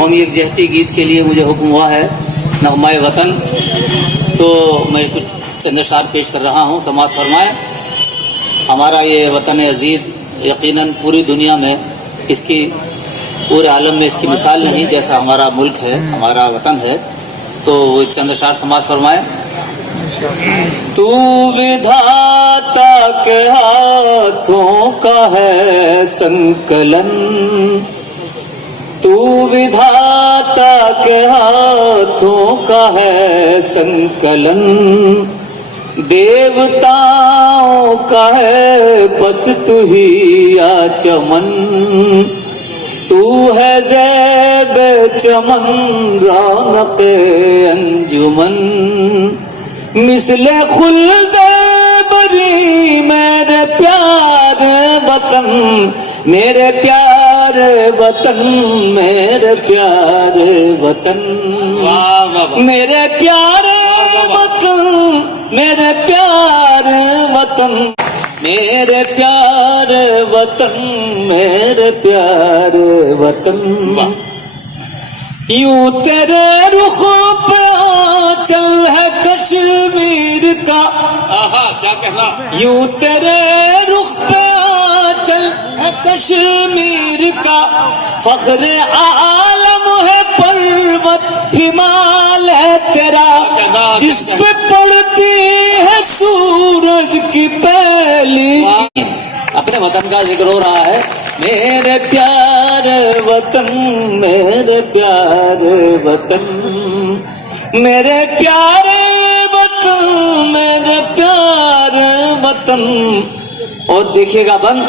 قومی یکجہتی گیت کے لیے مجھے حکم ہوا ہے نغمہ وطن، تو میں کچھ چند اشعار پیش کر رہا ہوں، سماعت فرمائیں۔ ہمارا یہ وطن عزیز یقیناً پوری دنیا میں اس کی، پورے عالم میں اس کی مثال نہیں جیسا ہمارا ملک ہے، ہمارا وطن ہے، تو چند اشعار سماعت فرمائیں۔ تو ودھاتا کے ہاتھوں کا ہے سنکلن، تو ودھاتا کے ہاتھوں کا ہے سنکلن، دیوتاؤں کا ہے بس تو ہی یا چمن، تو ہے زیب چمن رونق انجمن، مثل خلد بری میرے پیارے وطن، میرے پیارے وطن، میرے پیارے وطن، میرے پیارے وطن، میرے پیارے وطن، میرے پیارے وطن، میرے پیارے وطن، یوں تیرے رخ پہ آنچل ہے کشمیر کا، کیا کہنا، یوں تیرے رخ پہ آنچل ہے کشمیر کا، فخر عالم ہے پروت ہمالیہ تیرا، جس پہ پڑتی ہے سورج کی پہلی، اپنے وطن کا ذکر ہو رہا ہے۔ میرے پیارے وطن، میرے پیارے وطن، میرے پیارے وطن، میرے پیارے وطن، اور دیکھیے گا بند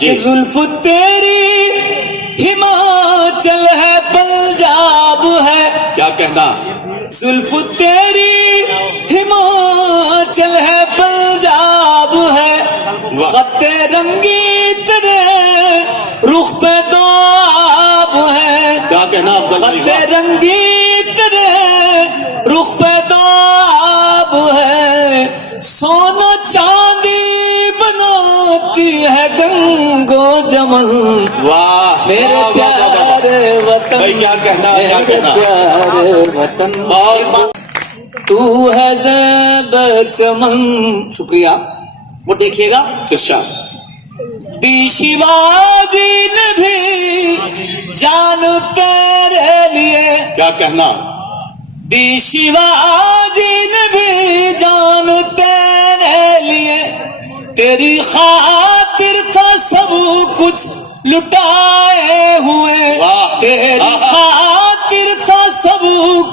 کہ زلف تیری ہماچل ہے پنجاب ہے، کیا کہنا، زلف تیری ہماچل ہے پنجاب ہے، خط رنگی تیرے رخ پہ دو آب ہے، کیا کہنا افضل بھائی، خط رنگی تیرے رخ پہ دو آب ہے، سونا چاندی بناتی ہے گنگو جمن، واہ میرے پیارے وطن، بھائی کیا کہنا، کیا میرے کہنا، پیارے وطن، تو ہے زیب چمن۔ شکریہ، وہ دیکھیے گا دی شیواجی نے بھی جان تیرے لیے، کیا کہنا، دی شیواجی نے بھی جان تیرے لیے، تیری خاطر کا سب کچھ لٹائے ہوئے، تیری خاطر کا سب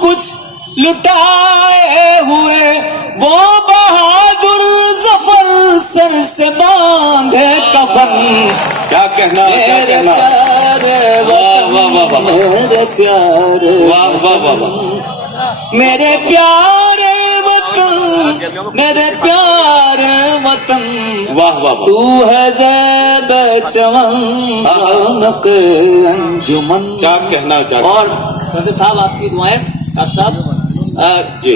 کچھ لٹائے ہوئے، وہ بہادر ظفر سر سے باندھے کفن، کیا کہنا، کیا میرے کہنا، پیارے وطن، میرے پیارے واہ واہ واہ واہ، میرے پیارے وطن، میرے پیارے وطن، واہ واہ واہ، تو ہے زیب چمن رونق انجمن، کیا کہنا، کیا کہنا، اور صدر صاحب آپ کی دعائیں، ڈاکٹر صاحب جی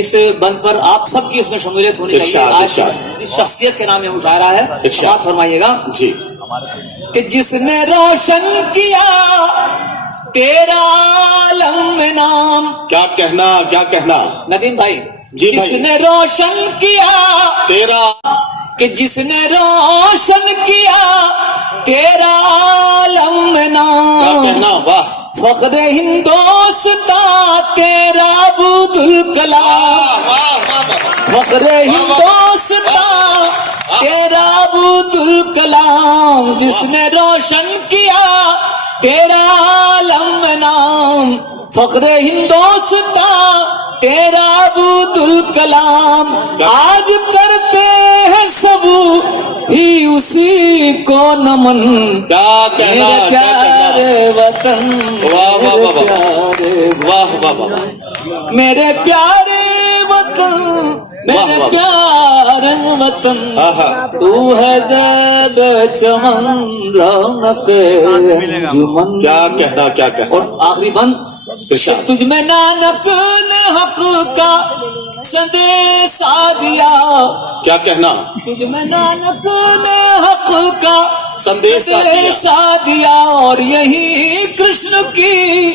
اس بند پر آپ سب کی اس میں شمولیت ہونی چاہیے، ارشاد، آج ارشاد، اس شخصیت کے نام یہ مشاعرہ ہے، ارشاد، بات فرمائیے گا جی، کہ جس نے روشن کیا تیرا عالم میں نام، کیا کہنا، کیا کہنا، ندیم بھائی، جی جس بھائی، نے روشن کیا تیرا، کہ جس نے روشن کیا تیرا عالم میں کیا نام، کہنا، واہ، فخر ہندوستان تیرا عبدالکلام، واہ واہ واہ، فخر ہندوستان تیرا عبدالکلام، جس نے روشن کیا تیرا عالم میں نام، فخر ہندوستان تیرا عبدالکلام، آج کرتے ہیں سب ہی اسی کو نمن، کیا کہنا، میرے کیا کہنا، پیارے وطن، واہ واہ میرے واہ پیارے واہ واہ واہ، میرے پیارے وطن، میرے واہ۔ پیارے وطن، آہا، تو ہے زیب چمن رونق انجمن، کیا کہنا، کیا کہنا، اور آخری بند، ارشاد، تجھ میں نانک نے حق کا سندیس آ دیا، کیا کہنا، تجھ میں نانک نے حق کا سندیس آ دیا، سندیس آ دیا، اور یہی کرشن کی